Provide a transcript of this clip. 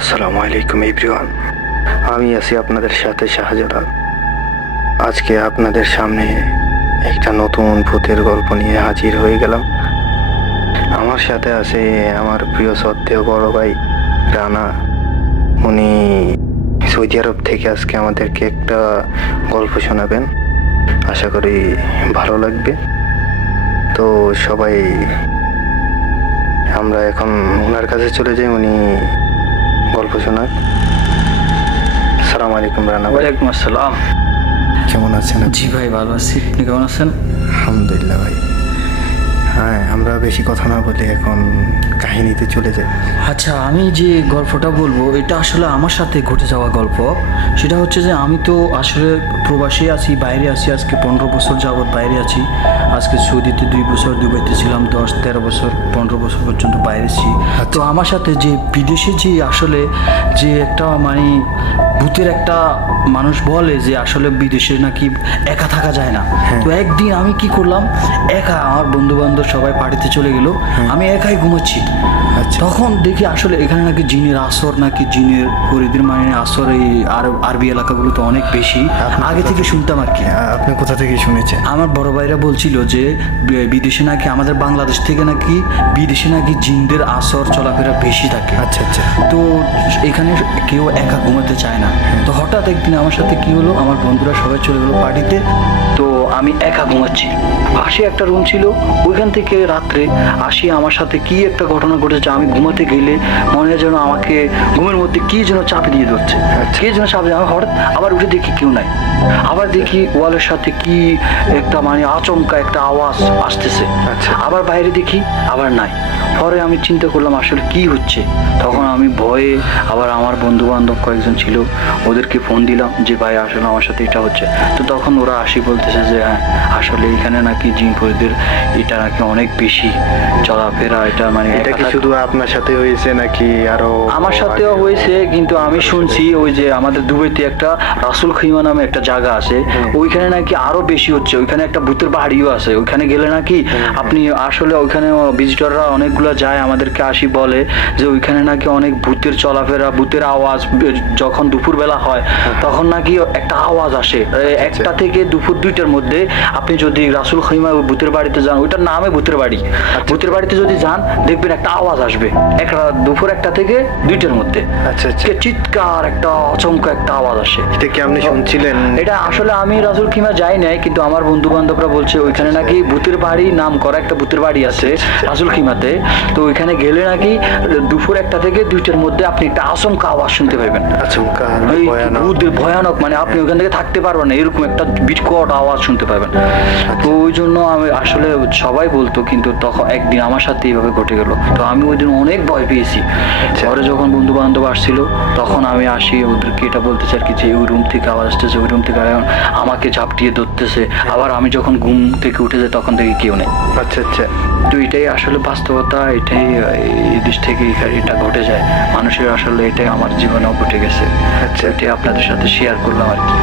আসসালামু আলাইকুম এভরিওয়ান, আমি আছি আপনাদের সাথে শাহজালাল। আজকে আপনাদের সামনে একটা নতুন ভূতের গল্প নিয়ে হাজির হয়ে গেলাম। আমার সাথে আছে আমার প্রিয় সত্ত্বেও বড় ভাই রানা। উনি সৌদি আরব থেকে আজকে আমাদেরকে একটা গল্প শোনাবেন। আশা করি ভালো লাগবে। তো সবাই আমরা এখন ওনার কাছে চলে যাই, উনি গল্প শোনাক। আসসালামু আলাইকুম রানা ভাই। ওয়ালাইকুম আসসালাম। কেমন আছেন? জি ভাই, ভালো আছি। আপনি কেমন আছেন? আলহামদুলিল্লাহ ভাই। হ্যাঁ, আমরা বেশি কথা না বলে এখন কাহিনীতে চলে যাই। আচ্ছা, আমি যে গল্পটা বলবো এটা আসলে আমার সাথে ঘটে যাওয়া গল্প। সেটা হচ্ছে যে আমি তো আসলে প্রবাসী আছি, বাইরে আছি। আজকে 15 বছর যাবৎ বাইরে আছি। আজকে সৌদিতে 2 বছর, দুবাইতে ছিলাম 10-13 বছর, 15 বছর পর্যন্ত বাইরে ছি। তো আমার সাথে যে বিদেশে যে আসলে যে একটা মানে ভূতের একটা মানুষ বলে যে আসলে বিদেশে নাকি একা থাকা যায় না। তো একদিন আমি কি করলাম, একা, আমার বন্ধু বান্ধব সবাই পার্টিতে চলে গেল, আমি একাই ঘুমাচ্ছি। তখন দেখি আসলে এখানে নাকি জিনের আসর, নাকি জিনের পরিধির মানে আসর এই আরবি এলাকাগুলো তো অনেক বেশি। আগে থেকে শুনতাম আর কি। আপনি কোথা থেকে শুনেছেন? আমার বড় ভাইরা বলছিল যে বিদেশে নাকি, আমাদের বাংলাদেশ থেকে নাকি বিদেশে নাকি জিনদের আসর চলাফেরা বেশি থাকে। আচ্ছা আচ্ছা। তো এখানে কেউ একা ঘুমাতে চায় না। তো হঠাৎ একদিন আমার সাথে কি হলো, আমার বন্ধুরা সবাই চলে গেলো পার্টিতে। তো আমি একা ঘুমাচ্ছি। পাশে একটা রুম ছিল, ওইখান থেকে রাত্রে আসি আমার সাথে কি একটা ঘটনা ঘটেছে। আমি ঘুমাতে গেলে মনে হয় যেন আমাকে ঘুমের মধ্যে কি যেন চাপে দিয়ে ধরছে, কে যেন চাপে। আমি হঠাৎ আবার উঠে দেখি কেউ নাই। আবার দেখি ওয়ালের সাথে কি একটা মানে আচমকা একটা আওয়াজ আসতেছে। আবার বাইরে দেখি, আবার নাই। পরে আমি চিন্তা করলাম আসলে কি হচ্ছে। তখন আমি ভয়ে আবার আমার বন্ধু বান্ধব কয়েকজন ছিল, ওদেরকে ফোন দিলাম যে ভাই আসলে আমার সাথে এটা হচ্ছে। তো তখন ওরা আসি বলতেছে যে হ্যাঁ, আসলে এখানে নাকি জিন পরিদের এটা নাকি অনেক বেশি চলাফেরা। এটা মানে এটা কি শুধু আপনার সাথে হয়েছে নাকি আরো? আমার সাথেও হয়েছে, কিন্তু আমি শুনছি ওই যে আমাদের দুবাইতে একটা রাসুল খিমা নামে একটা জায়গা আছে, ওইখানে নাকি আরো বেশি হচ্ছে। ওইখানে একটা ভূতের বাড়িও আছে। ওইখানে গেলে নাকি আপনি আসলে ওইখানে ভিজিটররা অনেকগুলো যায়, আমাদেরকে আসি বলে যে ওইখানে নাকি অনেক ভূতের চলাফেরা, ভূতের আওয়াজ। যখন দুপুরবেলা হয় তখন নাকি একটা আওয়াজ আসে। 1টা থেকে দুপুর 2টার মধ্যে আপনি যদি রাসুল খিমা ওই ভূতের বাড়িতে যান, ওইটার নামে ভূতের বাড়ি, ভূতের বাড়িতে যদি যান দেখবেন একটা আওয়াজ আসবে দুপুর 1টা থেকে 2টার মধ্যে। আচ্ছা আচ্ছা। চিৎকার একটা আচমকা একটা আওয়াজ আসে। এটা কি আপনি শুনছিলেন? এটা আসলে আমি রাসুল খিমা যাই নাই, কিন্তু আমার বন্ধু বান্ধবরা বলছে ওইখানে নাকি ভূতের বাড়ি নাম করা একটা ভূতের বাড়ি আছে রাসুল খিমাতে। তো ওইখানে গেলে নাকি দুপুর 1টা থেকে 2টার মধ্যে আপনি একটা আচমকা আওয়াজ শুনতে পাবেন। আচমকা ভয়ানক, মানে আপনি ওইখান থেকে থাকতে পারবেন না, এরকম একটা বিকট আওয়াজ শুনতে পাবেন। তো ওই জন্য আমি আসলে সবাই বলতো, কিন্তু তখন একদিন আমার সাথে এইভাবে ঘটে গেল। তো আমি ওই দিন অনেক ভয় পেয়েছি। পরে যখন বন্ধু বান্ধব আসছিল তখন আমি আসি, ওদেরকে এটা বলতেছি আর কি যে ওই রুম থেকে আওয়াজ আসতেছে, ওই রুম থেকে আমাকে ঝাপটিয়ে ধরতেছে। আবার আমি যখন ঘুম থেকে উঠে যাই তখন থেকে কেউ নেই। আচ্ছা আচ্ছা। তো এটাই আসলে বাস্তবতা, এটাই এই দেশ থেকে এটা ঘটে যায় মানুষের। আসলে এটাই আমার জীবনেও ঘটে গেছে। আচ্ছা, এটাই আপনাদের সাথে শেয়ার করলাম আর কি।